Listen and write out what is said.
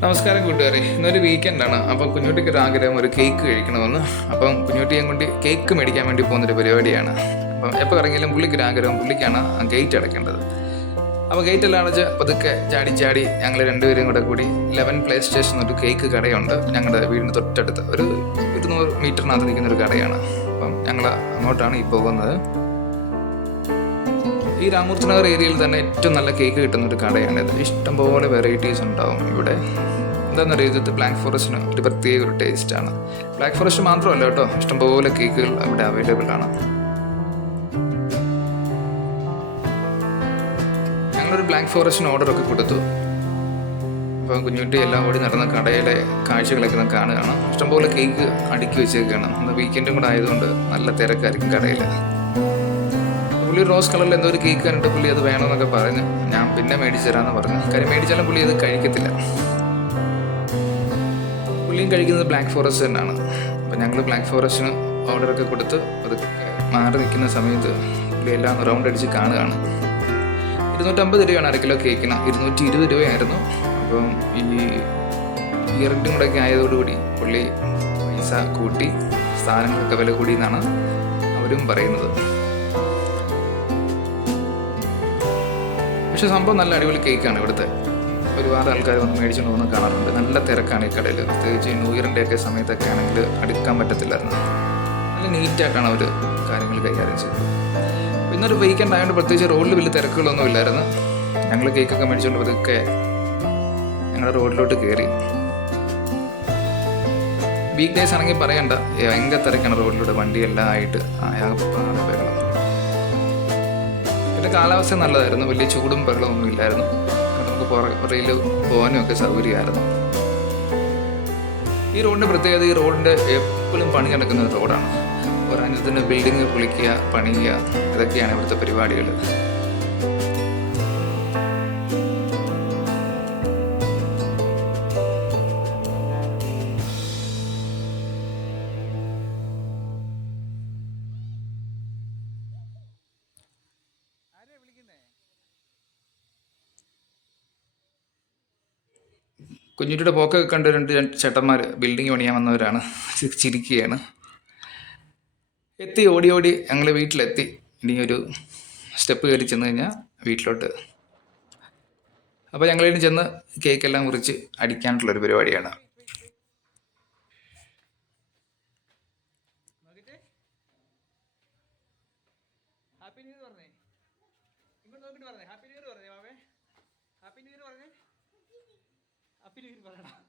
നമസ്കാരം കൂട്ടുകാരെ. ഇന്നൊരു വീക്കെൻഡാണ് അപ്പം കുഞ്ഞുട്ടിക്ക് ഒരു ആഗ്രഹം ഒരു കേക്ക് കഴിക്കണമെന്ന്. അപ്പം കുഞ്ഞുട്ടിയെ കൊണ്ട് കേക്ക് മേടിക്കാൻ വേണ്ടി പോകുന്നൊരു പരിപാടിയാണ്. അപ്പം എപ്പോൾ ഇറങ്ങിയാലും പുള്ളിക്ക് ഒരു ആഗ്രഹം. പുള്ളിക്കാണ് ആ ഗേറ്റ് അടയ്ക്കേണ്ടത്. അപ്പോൾ ഗേറ്റ് എല്ലാം അടച്ച് പതുക്കെ ചാടി ചാടി ഞങ്ങൾ രണ്ടുപേരും കൂടെ കൂടി ലെവൻ പ്ലേ സ്റ്റേഷൻ ഒരു കേക്ക് കടയുണ്ട്. ഞങ്ങളുടെ വീടിന് തൊട്ടടുത്ത്. ഒരു ഇരുന്നൂറ് മീറ്ററിനകത്ത് നിൽക്കുന്ന ഒരു കടയാണ്. അപ്പം ഞങ്ങൾ അങ്ങോട്ടാണ് ഈ പോകുന്നത്. ഈ രാമൂർത്തി നഗർ ഏരിയയിൽ തന്നെ ഏറ്റവും നല്ല കേക്ക് കിട്ടുന്ന ഒരു കടയാണിത് ഇഷ്ടംപോലെ വെറൈറ്റീസ് ഉണ്ടാവും ഇവിടെ. എന്താണെന്നറിയോ ഇത് ബ്ലാക്ക് ഫോറസ്റ്റിന് ഒരു പ്രത്യേക ഒരു ടേസ്റ്റാണ് ബ്ലാക്ക് ഫോറസ്റ്റ് മാത്രമല്ല കേട്ടോ ഇഷ്ടംപോലെ കേക്കുകൾ അവിടെ അവൈലബിൾ ആണ്. ഞങ്ങളൊരു ബ്ലാക്ക് ഫോറസ്റ്റിന് ഓർഡറൊക്കെ കൊടുത്തു. അപ്പോൾ കുഞ്ഞുട്ടി എല്ലാം ഓടി നടന്ന കടയിലെ കാഴ്ചകളൊക്കെ നമുക്ക് കാണുകയാണ്. ഇഷ്ടംപോലെ കേക്ക് അടുക്കി വെച്ചേക്കാണ്. വീക്കെൻഡും കൂടെ ആയതുകൊണ്ട് നല്ല തിരക്കായിരിക്കും കടയിൽ പുള്ളി റോസ് കളറിൽ എന്തോ ഒരു കേക്ക് കണ്ടിട്ട് പുള്ളി അത് വേണമെന്നൊക്കെ പറഞ്ഞു ഞാൻ പിന്നെ മേടിച്ചു തരാമെന്ന് പറഞ്ഞു. കാര്യം മേടിച്ചാലും പുള്ളി അത് കഴിക്കത്തില്ല. പുള്ളിയും കഴിക്കുന്നത് ബ്ലാക്ക് ഫോറസ്റ്റ് തന്നെയാണ്. അപ്പം ഞങ്ങൾ ബ്ലാക്ക് ഫോറസ്റ്റിന് ഓർഡറൊക്കെ കൊടുത്ത് അത് മാറി നിൽക്കുന്ന സമയത്ത് പുള്ളി എല്ലാം റൗണ്ട് അടിച്ച് കാണുകയാണ്. ഇരുന്നൂറ്റമ്പത് രൂപയാണ് അര കിലോ കേക്കിന്. ഇരുന്നൂറ്റി ഇരുപത് രൂപയായിരുന്നു. അപ്പം ഈ ഇയറിന്റെ കൂടെയൊക്കെ ആയതോടുകൂടി പുള്ളി പൈസ കൂട്ടി സാധനങ്ങളൊക്കെ വില കൂടി എന്നാണ് അവരും പറയുന്നത്. പക്ഷെ സംഭവം നല്ല അടിപൊളി കേക്കാണ് ഇവിടുത്തെ. ഒരുപാട് ആൾക്കാർ വന്ന് മേടിച്ചുകൊണ്ട് പോകുന്ന കാണാറുണ്ട്. നല്ല തിരക്കാണ് ഈ കടയിൽ പ്രത്യേകിച്ച് ന്യൂ ഇയറിന്റെ ഒക്കെ സമയത്തൊക്കെ ആണെങ്കിൽ അടുക്കാൻ പറ്റത്തില്ലായിരുന്നു. നല്ല നീറ്റാക്കാണ് അവർ കാര്യങ്ങൾ കൈകാര്യം ചെയ്തത്. ഇന്നൊരു വീക്കെൻഡ് ആയതുകൊണ്ട് പ്രത്യേകിച്ച് റോഡിൽ വലിയ തിരക്കുകളൊന്നും ഇല്ലായിരുന്നു. ഞങ്ങൾ കേക്കൊക്കെ മേടിച്ചുകൊണ്ട് പതുക്കെ ഞങ്ങളുടെ റോഡിലോട്ട് കയറി വീക്ക് ഡേയ്സ് ആണെങ്കിൽ പറയണ്ട. ഭയങ്കര തിരക്കാണ് റോഡിലൂടെ വണ്ടിയെല്ലാം ആയിട്ട് ആയാകപ്പാട് ബഹളം പിന്നെ കാലാവസ്ഥ നല്ലതായിരുന്നു. വലിയ ചൂടും ഒന്നും ഇല്ലായിരുന്നു. നമുക്ക് പുറയിൽ പോകാനും ഒക്കെ സൗകര്യമായിരുന്നു. ഈ റോഡിന്റെ പ്രത്യേകത ഈ റോഡിന്റെ എപ്പോഴും പണി നടക്കുന്ന ഒരു റോഡാണ്. ഒരനുദിന ബിൽഡിങ് പൊളിക്കുക പണിയുക ഇതൊക്കെയാണ് ഇവിടുത്തെ പരിപാടികൾ കുഞ്ഞുട്ടിയുടെ പോക്കൊക്കെ കണ്ട് രണ്ട് ചേട്ടന്മാർ ബിൽഡിംഗ് പണിയാൻ വന്നവരാണ്. ചിരിക്കുകയാണ്. എത്തി ഓടി ഓടി. ഞങ്ങൾ വീട്ടിലെത്തി. ഇനി ഒരു സ്റ്റെപ്പ് കയറി ചെന്ന് കഴിഞ്ഞാൽ വീട്ടിലോട്ട്. അപ്പോൾ ഞങ്ങളിനി ചെന്ന് കേക്കെല്ലാം കുറിച്ച് അടിക്കാനുള്ളൊരു പരിപാടിയാണ്. ഹാപ്പി ന്യൂ ഇയർ പറഞ്ഞേ. ഇങ്ങോട്ട് നോക്കിട്ട് പറഞ്ഞേ. ഹാപ്പി ന്യൂ ഇയർ പറഞ്ഞേ മാമേ. Happy new